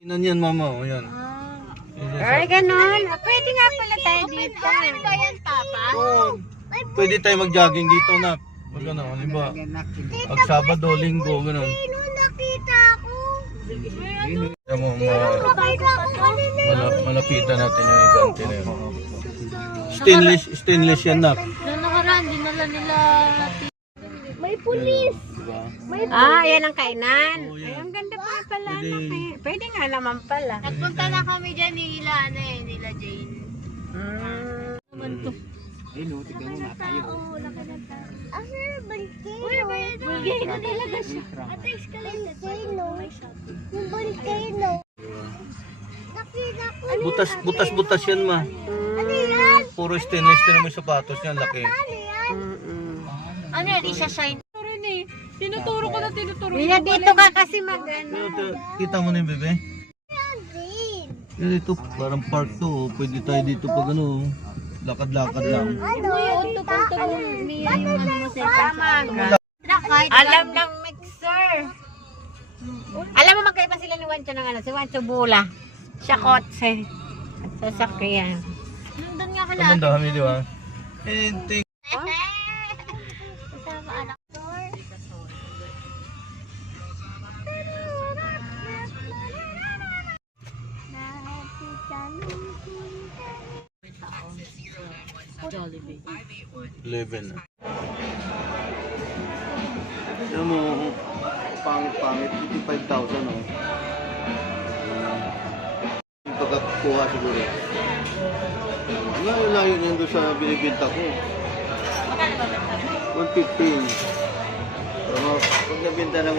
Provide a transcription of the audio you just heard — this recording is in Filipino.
Inan oh, yan mama, o yan. Ah. Ay, ganun. Pwede nga pala tayo dito. Ay, ano yan, papa? Pwede tayo mag-jogging dito, nak. Wag ka na, ba? Pag Sabado, Linggo, ganun. Nakita ko. Nakita mo, mga... Mala malapitan natin yung ganti na yun. Stainless, stainless yan, nak. Nanakaraan, dinala nila... May police! diba? Ah, ayan ang kainan. Oh, yeah. Ay, ang ganda pa wow. pala. Pwede. Na, ano, kaya, pwede nga naman pala. Nagpunta pwede. na kami dyan ni Ila, ano eh, ni Ila Jane. Ah, naman to. Ayun, tignan mo nga tayo. Oh, laka na tayo. Ah, volcano. Uy, volcano talaga siya. At escalated. Volcano. Ano butas, yun, butas, butas yan ma. Ano yan? Puro stainless na naman yung sapatos niya, laki. Ano yan? Ano yan? Ano yan? Ano yan? Ano yan? Tinuturo ko na tinuturo. Mila, dito ka paano, kasi magana. Kita mo na bebe? Yan yeah, din. Yeah, dito, parang park to. Pwede tayo dito pag ano. Lakad-lakad okay, lang. Ano? Ito kong tumulong Alam ng mixer. Alam mo magkaiba sila ni Wancho ng ano? Si Wancho Bula. Siya kotse. Sasakyan. Nandun nga ka lang. Nandun nga kami, di ba? Eh, Jollibee. 11. Ano mo, um, pangit-pangit, 55,000 oh. Ang um, pagkakuha siguro. Ano um, yung layo niyan doon sa binibinta ko? 115. Um, pag nabinta ng 115.